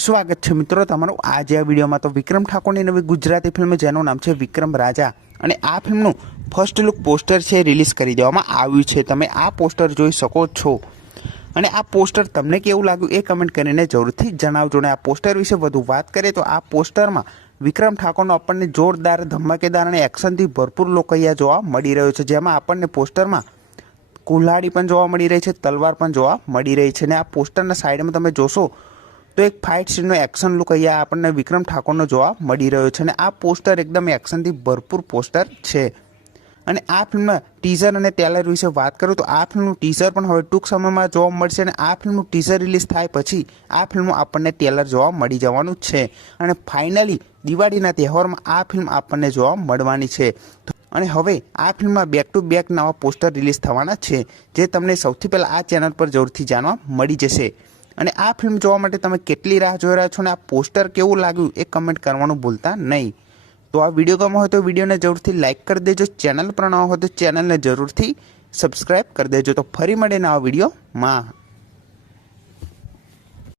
સ્વાગત છે મિત્રો તમારું આજે આ વિડીયોમાં। તો વિક્રમ ઠાકોરની નવી ગુજરાતી ફિલ્મ જેનું નામ છે વિક્રમ રાજા અને આ ફિલ્મનું ફર્સ્ટ લુક પોસ્ટર છે રિલીઝ કરી દેવામાં આવ્યું છે। તમે આ પોસ્ટર જોઈ શકો છો અને આ પોસ્ટર તમને કેવું લાગ્યું એ કમેન્ટ કરીને જરૂરથી જણાવજો। અને આ પોસ્ટર વિશે વધુ વાત કરીએ તો આ પોસ્ટરમાં વિક્રમ ઠાકોરનો આપણને જોરદાર ધમાકેદાર અને એક્શનથી ભરપૂર લોકૈયા જોવા મળી રહ્યો છે, જેમાં આપણને પોસ્ટરમાં કુલ્હાડી પણ જોવા મળી રહી છે, તલવાર પણ જોવા મળી રહી છે। અને આ પોસ્ટરના સાઈડમાં તમે જોશો તો એક ફાઇટ સીનનો એક્શન લુક અહીંયા આપણને વિક્રમ ઠાકોરનો જોવા મળી રહ્યો છે અને આ પોસ્ટર એકદમ એક્શનથી ભરપૂર પોસ્ટર છે। અને આ ફિલ્મના ટીઝર અને ટ્રેલર વિશે વાત કરું તો આ ફિલ્મનું ટીઝર પણ હવે ટૂંક સમયમાં જોવા મળશે અને આ ફિલ્મનું ટીઝર રિલીઝ થાય પછી આ ફિલ્મનું આપણને ટ્રેલર જોવા મળી જવાનું છે અને ફાઇનલી દિવાળીના તહેવારમાં આ ફિલ્મ આપણને જોવા મળવાની છે। અને હવે આ ફિલ્મમાં બેક ટુ બેક નવા પોસ્ટર રિલીઝ થવાના છે, જે તમને સૌથી પહેલાં આ ચેનલ પર જરૂરથી જાણવા મળી જશે। અને આ ફિલ્મ જોવા માટે તમે કેટલી રાહ જોઈ રહ્યા છો અને આ પોસ્ટર કેવું લાગ્યું એ કમેન્ટ કરવાનું ભૂલતા નહીં। તો આ વિડીયો ગમ્યો હોય તો વિડીયોને જરૂરથી લાઇક કરી દેજો, ચેનલ પર ન હોય તો ચેનલને જરૂરથી સબસ્ક્રાઈબ કરી દેજો। તો ફરી મળીને આ વિડીયોમાં।